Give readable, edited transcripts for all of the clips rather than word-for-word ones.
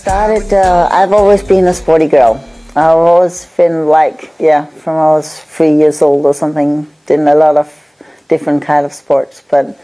started, I've always been a sporty girl. I've always been like, from I was 3 years old or something, did a lot of different kind of sports. But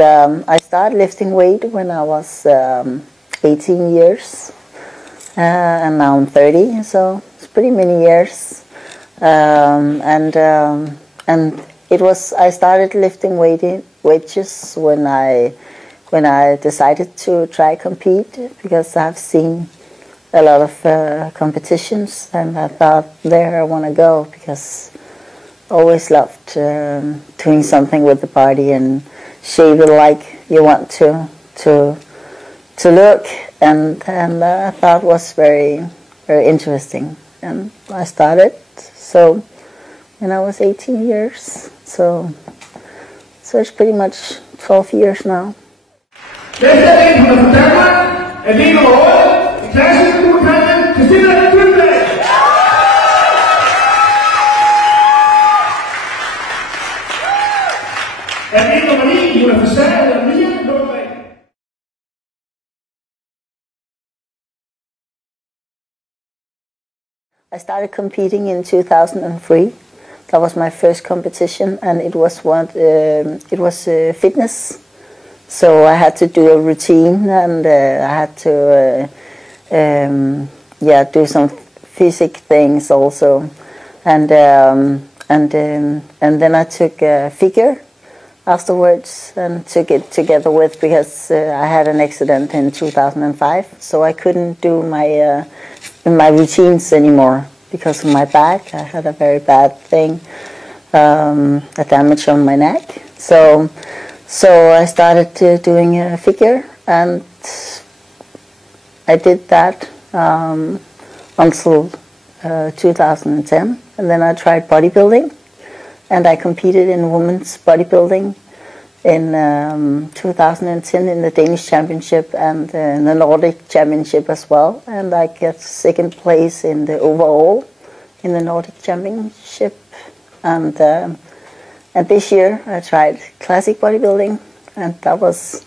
I started lifting weight when I was 18 years, and now I'm 30, so it's pretty many years. And it was, I started lifting weights when I decided to try compete, because I've seen a lot of competitions, and I thought, there I want to go, because I always loved doing something with the body and shape it like you want to look, and I thought was very, very interesting, and I started. So when I was 18 years, so it's pretty much 12 years now. I started competing in 2003. That was my first competition, and it was fitness. So I had to do a routine, and I had to do some physic things also, and then I took a figure afterwards and took it together with, because I had an accident in 2005, so I couldn't do my routines anymore because of my back. I had a very bad thing, a damage on my neck. So I started doing a figure, and I did that until 2010, and then I tried bodybuilding, and I competed in women's bodybuilding in 2010 in the Danish championship and in the Nordic championship as well, and I got second place in the overall in the Nordic championship, and this year I tried classic bodybuilding, and that was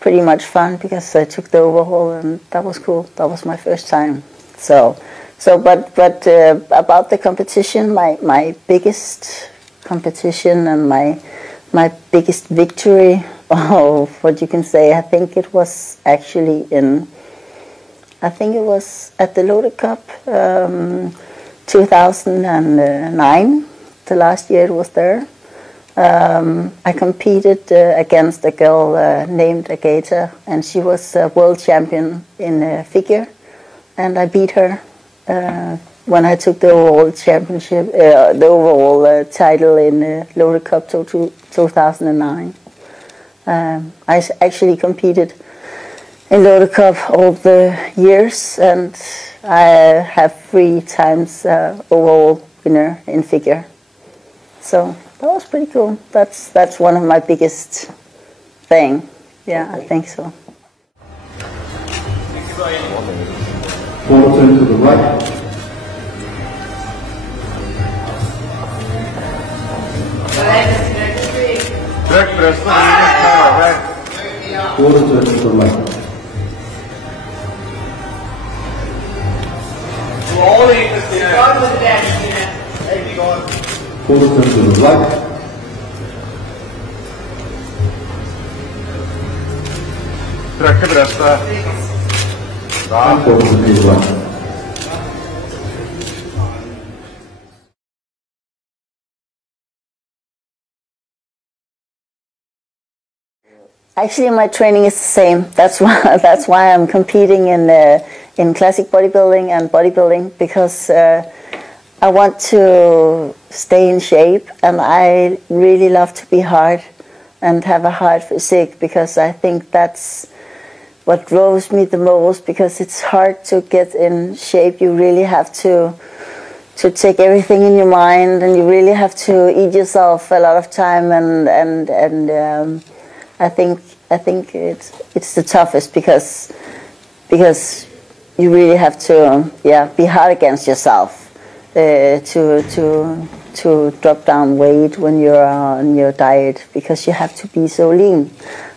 pretty much fun, because I took the overall, and that was cool. That was my first time. But about the competition, my biggest competition and my biggest victory, or what you can say, I think it was actually at the Loaded Cup 2009, the last year it was there. I competed against a girl named Agatha, and she was a world champion in figure, and I beat her when I took the overall championship, the overall title in Loaded Cup 2009. I actually competed in Loaded Cup all the years, and I have 3 times overall winner in figure. So that was pretty cool. That's one of my biggest thing. Yeah, I think so. Forward to the right. Tryck brösten över. Forward to the right. All in, Kristina. Start with that, Kristina. There you go. Forward to the right. Tryck brösten. And forward to the right. Actually, my training is the same. That's why I'm competing in classic bodybuilding and bodybuilding, because I want to stay in shape, and I really love to be hard and have a hard physique, because I think that's what drives me the most, because it's hard to get in shape. You really have to take everything in your mind, and you really have to eat yourself a lot of time, and I think it's the toughest, because you really have to be hard against yourself to drop down weight when you're on your diet, because you have to be so lean,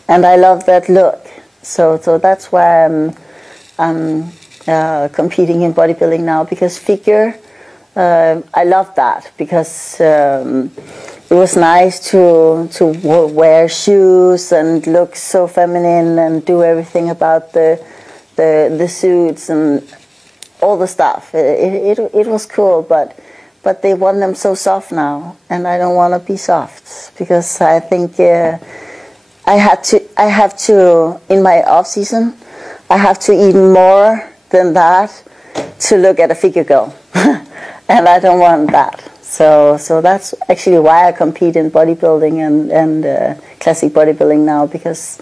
and I love that look. So that's why I'm competing in bodybuilding now because figure. I love that because it was nice to wear shoes and look so feminine and do everything about the suits and all the stuff. It was cool, but they want them so soft now, and I don't want to be soft because I think I have to in my off season I have to eat more than that to look at a figure girl, and I don't want that. So that's actually why I compete in bodybuilding and classic bodybuilding now, because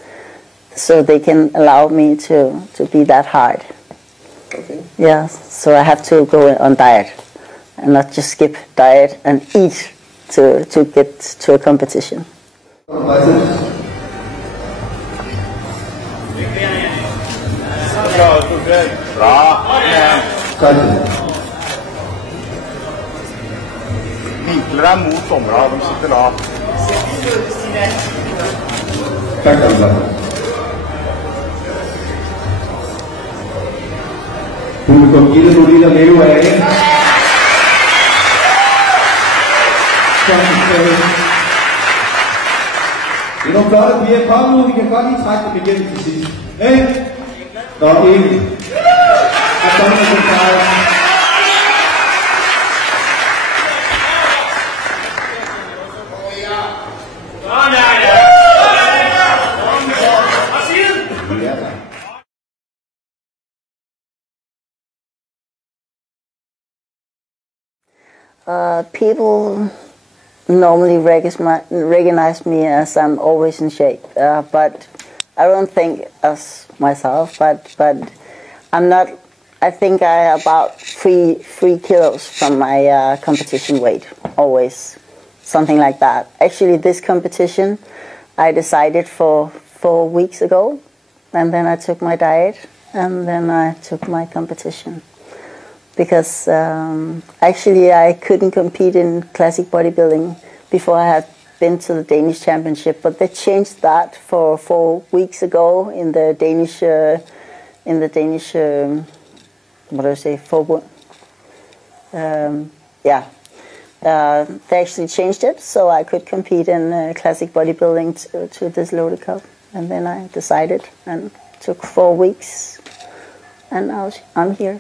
so they can allow me to be that hard. Okay. Yeah, so I have to go on diet and not just skip diet and eat to get to a competition. Vinkler er mot dommere, de sitter lavt. Takk, alle. Publikum, giv det nu lidt at leve af. Det er nogle flotte piger. Kom nu, vi kan godt lige trække dem igennem til sidst. Nå, ikke. Og så er det fejl. People normally recognize me as I'm always in shape, but I don't think as myself. But I'm not. I think I am about 3 kilos from my competition weight, always something like that. Actually, this competition I decided for 4 weeks ago, and then I took my diet, and then I took my competition. Because actually I couldn't compete in classic bodybuilding before I had been to the Danish championship, but they changed that for 4 weeks ago in the Danish what do I say, forbund. They actually changed it so I could compete in classic bodybuilding to this loaded cup, and then I decided and took 4 weeks, and now I'm here.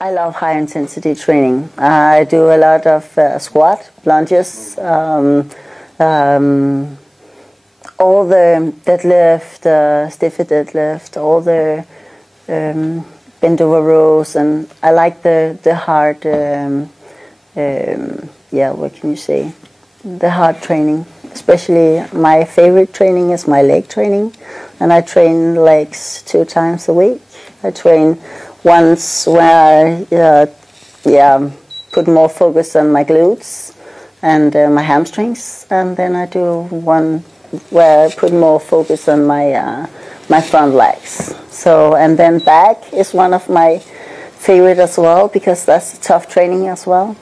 I love high intensity training. I do a lot of squat, lunges, all the deadlift, stiff deadlift, all the bend over rows, and I like the hard, what can you say? The hard training. Especially my favorite training is my leg training, and I train legs 2 times a week. I train once where I put more focus on my glutes and my hamstrings, and then I do one where I put more focus on my my front legs. So, and then back is one of my favorite as well, because that's tough training as well.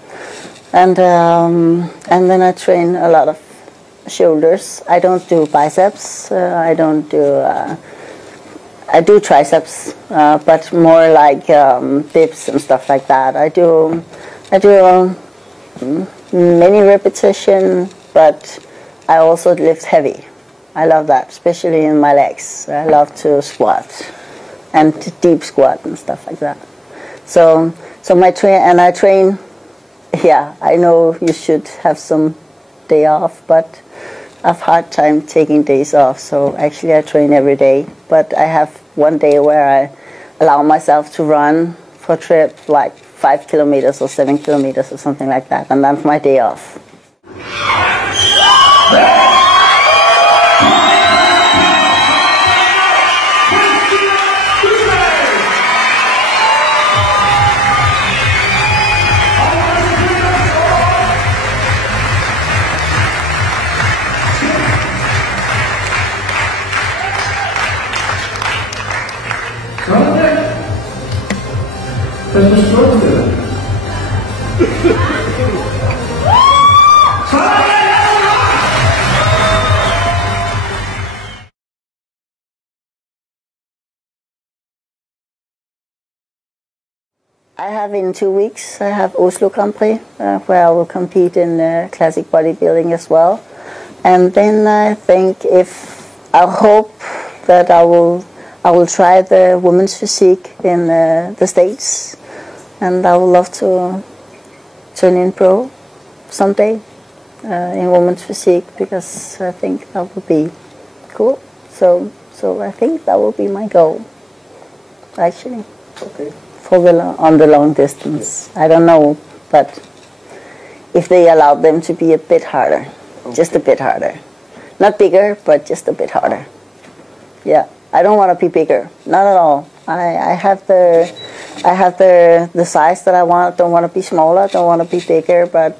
And then I train a lot of shoulders. I don't do biceps. I don't do. I do triceps, but more like dips and stuff like that. I do many repetition, but I also lift heavy. I love that, especially in my legs. I love to squat and to deep squat and stuff like that. So I train. Yeah, I know you should have some day off, but I've hard time taking days off. So actually, I train every day, but I have one day where I allow myself to run for a trip like 5 kilometers or 7 kilometers or something like that, and that's my day off. I have in 2 weeks, I have Oslo Grand Prix, where I will compete in classic bodybuilding as well. And then I think I hope that I will try the women's physique in the States, and I would love to turn in pro someday in women's physique, because I think that would be cool. So I think that will be my goal, actually. Okay. On the long distance. I don't know, but if they allow them to be a bit harder, just a bit harder. Not bigger, but just a bit harder. Yeah, I don't want to be bigger, not at all. I have the size that I want. Don't want to be smaller, don't want to be bigger, but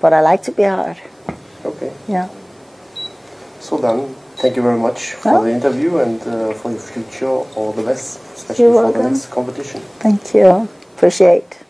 I like to be hard. Okay. Yeah. So then, thank you very much for the interview, and for your future, all the best, especially for the next competition. Thank you. Appreciate.